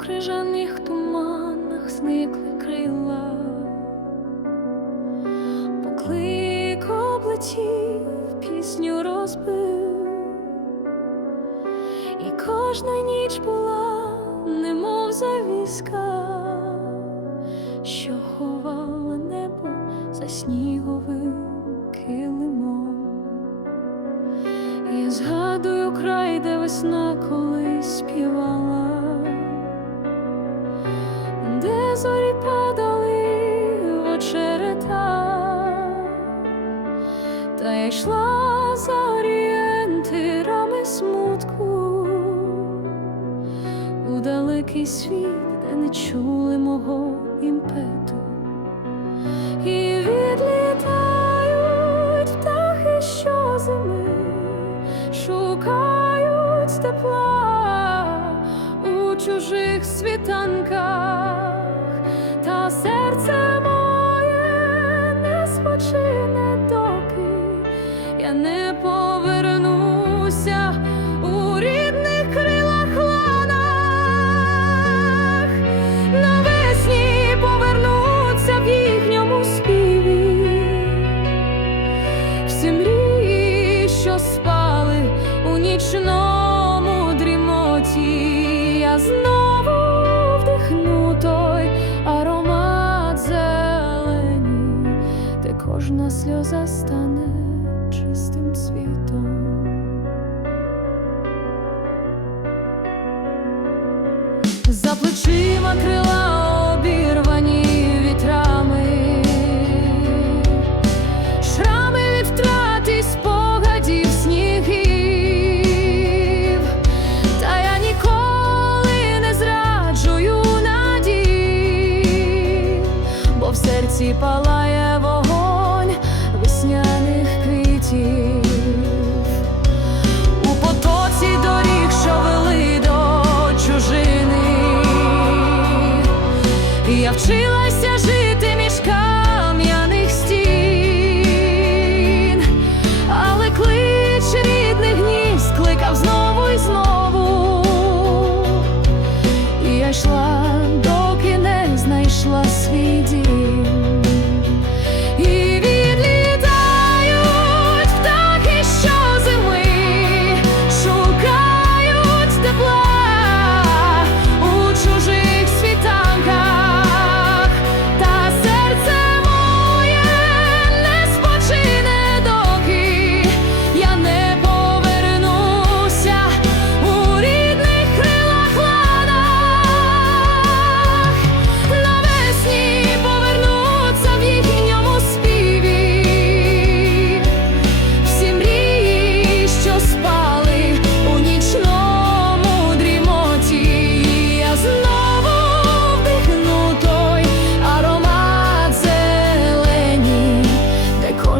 крижаних туманах зникли крила, поклик облетів, пісню розбив, і кожна ніч була, немов завіска, що ховала небо за сніговим килимом. Я згадую край, де весна колись співала, зорі падали в очеретах, та я йшла за орієнтирами смутку. У далекий світ, де не чули мого імпету. І відлітають птахи щозими, шукають тепла у чужих світанках, нічному дрімоті, я знову вдихну той аромат зелені, де кожна сльоза стане чистим цвітом. За плечима крила я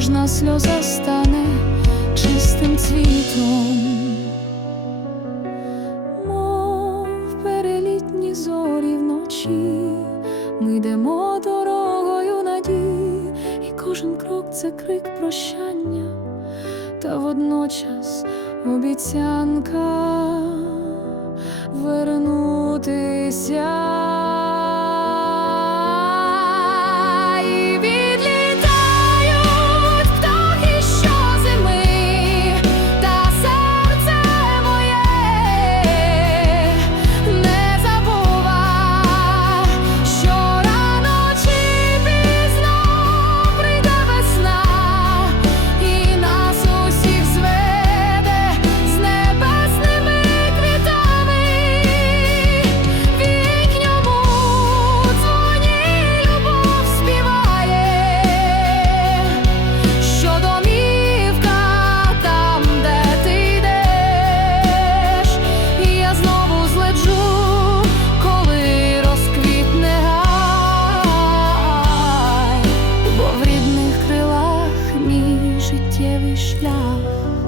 кожна сльоза стане чистим цвітом. Мов перелітні зорі вночі, ми йдемо дорогою надії, і кожен крок це крик прощання, та водночас обіцянка вернутися. шлях.